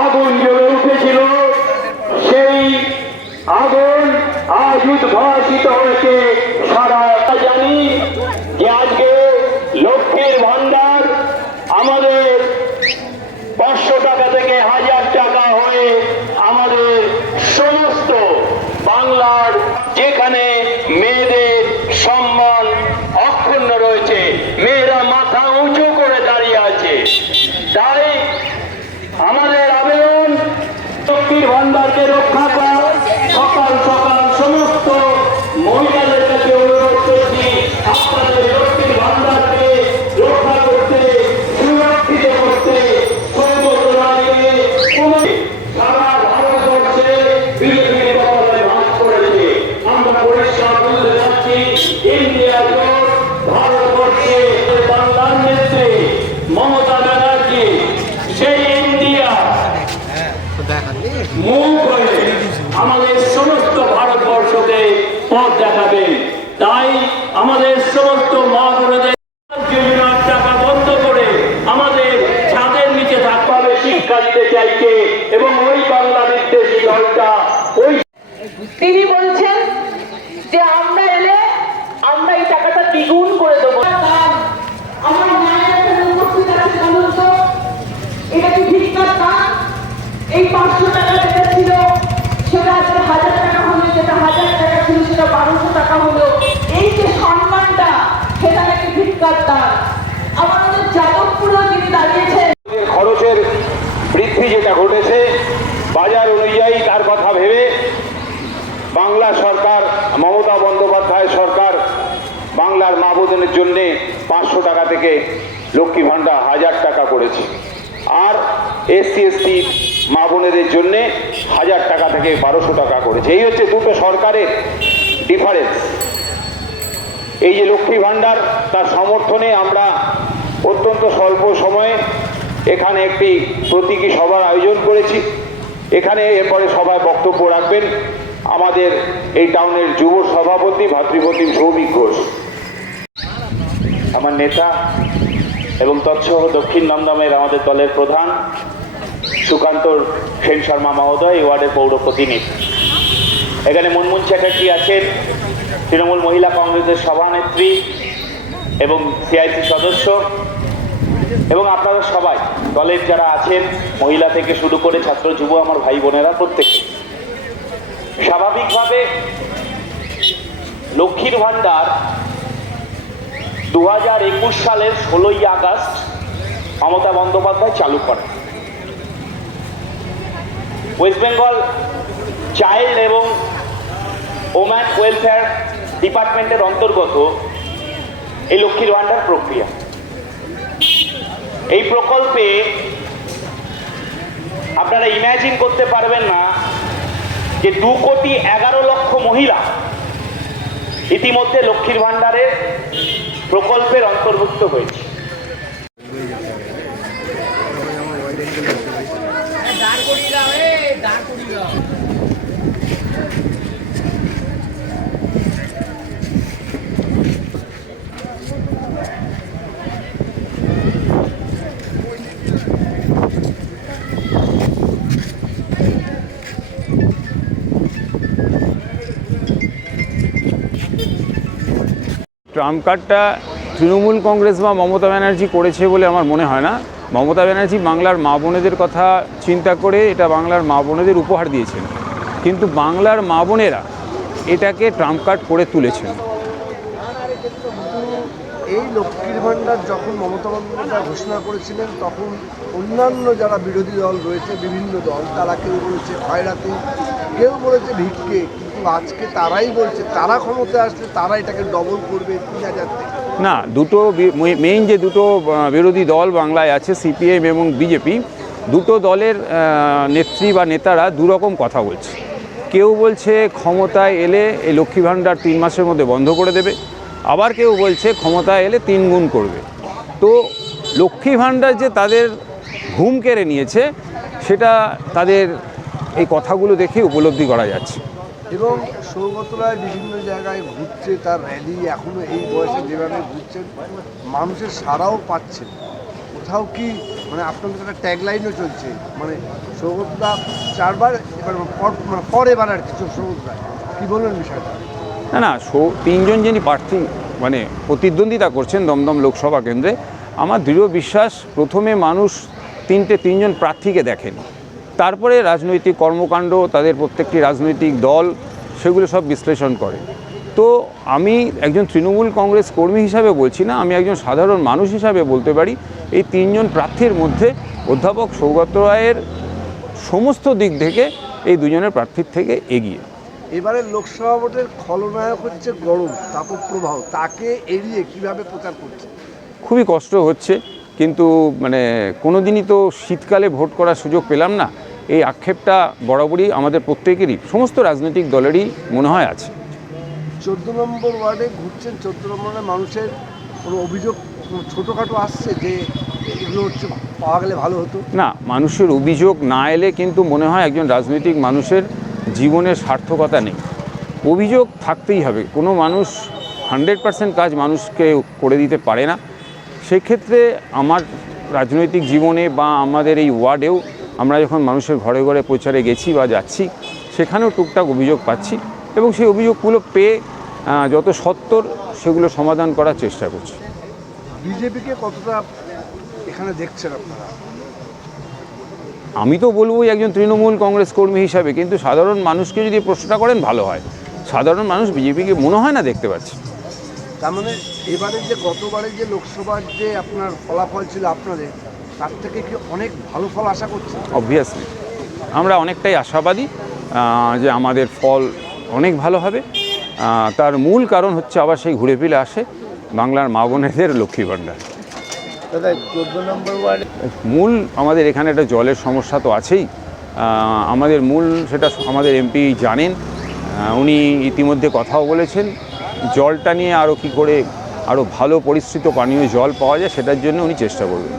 আগুন জ্বলে উঠেছিল। সেই আগুন আজ উদ্ভাসিত হয়েছে। সারা জানি যে আজকে লক্ষ্মীর আমাদের পাঁচশো টাকা থেকে হাজার টাকা হয়ে আমাদের সমস্ত বাংলার যেখানে মেয়েদের সম্মান অক্ষুণ্ণ রয়েছে মেয়েরা মাথা উঁচু করে দাঁড়িয়ে আছে তাই আমাদের আবেদন লক্ষ্মীর রক্ষা করা সকাল সকাল সমস্ত মহিলাদের কাছে অনুরোধ করছি আপনাদের লক্ষ্মীর ভান্ডারকে রক্ষা করতে সুরক্ষিত করতে সর্বত্র নারীকে কমে সারা ভারতবর্ষে বিজেপির দলে ভাগ করেছে আমরা পরিষ্কার বলতে যাচ্ছি ইন্ডিয়া জোট ভারতবর্ষে বাংলার নেত্রী মমতা ব্যানার্জি সেই ইন্ডিয়া মুখ হয়ে আমাদের সমস্ত ভারতবর্ষকে পথ দেখাবেন তাই আমাদের সমস্ত মা বোনেদের যোজনার টাকা বন্ধ করে আমাদের ছাদের নিচে থাকতে হবে শিক্ষা দিতে চাইছে এবং ওই বাংলা বিদ্বেষী দলটা ওই তিনি বলছেন যে আমরা এলে আমরা এই টাকাটা দ্বিগুণ করে দেবো। আমার এটা কি ভিক্ষার এই পাঁচশো টাকা যেটা ছিল সেটা আজকে হাজার টাকা হলো যেটা হাজার টাকা ছিল সেটা বারোশো টাকা হলো এই যে সম্মানটা সেটা নাকি ভিক্ষার দান আমাদের যাদবপুরেও যিনি দাঁড়িয়েছেন খরচের বৃদ্ধি যেটা ঘটেছে বাজার অনুযায়ী তার কথা ভেবে বাংলা সরকার মমতা বন্দ্যোপাধ্যায় সরকার বাংলার মা বোনের জন্যে পাঁচশো টাকা থেকে লক্ষ্মী ভাণ্ডার হাজার টাকা করেছে। আর এসসি, এসটি মা বোনেদের জন্যে হাজার টাকা থেকে বারোশো টাকা করেছে। এই হচ্ছে দুটো সরকারের ডিফারেন্স এই যে লক্ষ্মী ভাণ্ডার, তার সমর্থনে আমরা অত্যন্ত স্বল্প সময়ে এখানে একটি প্রতীকী সভার আয়োজন করেছি। এখানে এরপরে সভায় বক্তব্য রাখবেন আমাদের এই টাউনের যুব সভাপতি ভাতৃপ্রতিম সৌভিক ঘোষ। আমার নেতা এবং তৎসহ দক্ষিণ দমদমের আমাদের দলের প্রধান সুকান্ত সেন শর্মা মহোদয়, এই ওয়ার্ডের পৌর প্রতিনিধি। এখানে মনমোহন চ্যাটার্জি আছেন, তৃণমূল মহিলা কংগ্রেসের সভানেত্রী এবং সিআইসি সদস্য। এবং আপনারা সবাই, দলের যারা আছেন, মহিলা থেকে শুরু করে ছাত্র, যুব, আমার ভাই বোনেরা প্রত্যেকে। স্বাভাবিকভাবে লক্ষ্মীর ভাণ্ডার দু হাজার একুশ সালের ষোলোই আগস্ট মমতা বন্দ্যোপাধ্যায় চালু করেন। ওয়েস্ট বেঙ্গল চাইল্ড এবং ওম্যান ওয়েলফেয়ার ডিপার্টমেন্টের অন্তর্গত এই লক্ষ্মীর ভাণ্ডার প্রক্রিয়া। এই প্রকল্পে আপনারা ইমাজিন করতে পারবেন না যে দু কোটি এগারো লক্ষ মহিলা ইতিমধ্যে লক্ষ্মীর ভাণ্ডারের প্রকল্পের অন্তর্ভুক্ত হয়েছে। ট্রাম্প কার্ডটা তৃণমূল কংগ্রেস বা মমতা ব্যানার্জি করেছে বলে আমার মনে হয় না। মমতা ব্যানার্জি বাংলার মা বোনেদের কথা চিন্তা করে এটা বাংলার মা বোনেদের উপহার দিয়েছেন। কিন্তু বাংলার মা বোনেরা এটাকে ট্রাম্প কার্ড করে তুলেছেন। এই লক্ষ্মীর ভাণ্ডার যখন মমতা বন্দ্যোপাধ্যায় ঘোষণা করেছিলেন, তখন অন্যান্য যারা বিরোধী দল রয়েছে, বিভিন্ন দল, তারা কেউ বলেছে খয়রাতি কেউ বলেছে ভিক্ষে আজকে তারাই বলছে, তারা ক্ষমতায় আসলে তারা এটাকে ডবল করবে, তিন হাজার না, দুটো মেইন যে দুটো বিরোধী দল বাংলায় আছে, সিপিএম এবং বিজেপি, দুটো দলের নেত্রী বা নেতারা দুরকম কথা বলছে। কেউ বলছে ক্ষমতায় এলে এই লক্ষ্মী ভাণ্ডার তিন মাসের মধ্যে বন্ধ করে দেবে, আবার কেউ বলছে ক্ষমতায় এলে তিন গুণ করবে। তো লক্ষ্মী ভাণ্ডার যে তাদের ঘুম কেড়ে নিয়েছে, সেটা তাদের এই কথাগুলো দেখে উপলব্ধি করা যাচ্ছে। এবং সৌগত রায় বিভিন্ন জায়গায় ঘুরছে, তার র্যালি এখনও এই বয়সে যেভাবে ঘুরছেন, মানুষের সাড়াও পাচ্ছেন। কোথাও কি মানে আপনাদের একটা ট্যাগলাইনও চলছে মানে সৌগত দা চারবার এবার মানে পর এবার আর কিছু রায় কী বললেন বিষয়টা? না না তিনজন যিনি প্রার্থী মানে প্রতিদ্বন্দ্বিতা করছেন দমদম লোকসভা কেন্দ্রে, আমার দৃঢ় বিশ্বাস প্রথমে মানুষ তিনটে, তিনজন প্রার্থীকে দেখেন। তারপরে রাজনৈতিক কর্মকাণ্ড তাদের প্রত্যেকটি রাজনৈতিক দল সেগুলো সব বিশ্লেষণ করে। তো আমি একজন তৃণমূল কংগ্রেস কর্মী হিসাবে বলছি না আমি একজন সাধারণ মানুষ হিসাবে বলতে পারি এই তিনজন প্রার্থীর মধ্যে অধ্যাপক সৌগত রায়ের সমস্ত দিক থেকে এই দুজনের প্রার্থীর থেকে এগিয়ে। এবারে লোকসভা ভোটের খলনায়ক হচ্ছে গরম তাপপ্রবাহ তাকে এড়িয়ে কীভাবে প্রচার করছে? খুবই কষ্ট হচ্ছে। কিন্তু মানে কোনো দিনই তো শীতকালে ভোট করার সুযোগ পেলাম না। এই আক্ষেপটা বরাবরই আমাদের প্রত্যেকেরই সমস্ত রাজনৈতিক দলেরই মনে হয় আছে। চোদ্দ নম্বর ওয়ার্ডে ঘুরছেন চোদ্দ নম্বরের মানুষের কোনো অভিযোগ ছোটোখাটো আসছে যে এগুলো হচ্ছে পাওয়া গেলে ভালো হতো? না মানুষের অভিযোগ না এলে কিন্তু মনে হয় একজন রাজনৈতিক মানুষের জীবনের সার্থকতা নেই। অভিযোগ থাকতেই হবে। কোনো মানুষ হান্ড্রেড পার্সেন্ট কাজ মানুষকে করে দিতে পারে না। সেক্ষেত্রে আমার রাজনৈতিক জীবনে বা আমাদের এই ওয়ার্ডেও আমরা যখন মানুষের ঘরে ঘরে প্রচারে গেছি বা যাচ্ছি সেখানেও টুকটাক অভিযোগ পাচ্ছি এবং সেই অভিযোগগুলো পেয়ে যত সত্তর সেগুলো সমাধান করার চেষ্টা করছি। বিজেপিকে কতটা এখানে দেখছেন আপনারা? আমি তো বলবোই একজন তৃণমূল কংগ্রেস কর্মী হিসাবে কিন্তু সাধারণ মানুষকে যদি প্রশ্নটা করেন ভালো হয়। সাধারণ মানুষ বিজেপিকে মনে হয় না দেখতে পাচ্ছে। তার মানে এবারে যে গতবারে যে লোকসভার যে আপনার ফলাফল ছিল আপনাদের তার থেকে কি অনেক ভালো ফল আশা করছেন? অবভিয়াসলি আমরা অনেকটাই আশাবাদী যে আমাদের ফল অনেক ভালো হবে। তার মূল কারণ হচ্ছে আবার সেই ঘুরে ফিরে আসে বাংলার মা বোনেদের লক্ষ্মী ভাণ্ডার। চোদ্দ নম্বর মূল আমাদের এখানে একটা জলের সমস্যা তো আছেই। আমাদের মূল সেটা আমাদের এমপি জানেন। উনি ইতিমধ্যে কথাও বলেছেন। জলটা নিয়ে আরও কী করে আরও ভালো পরিস্থিত পানীয় জল পাওয়া যায়, সেটার জন্য উনি চেষ্টা করবেন।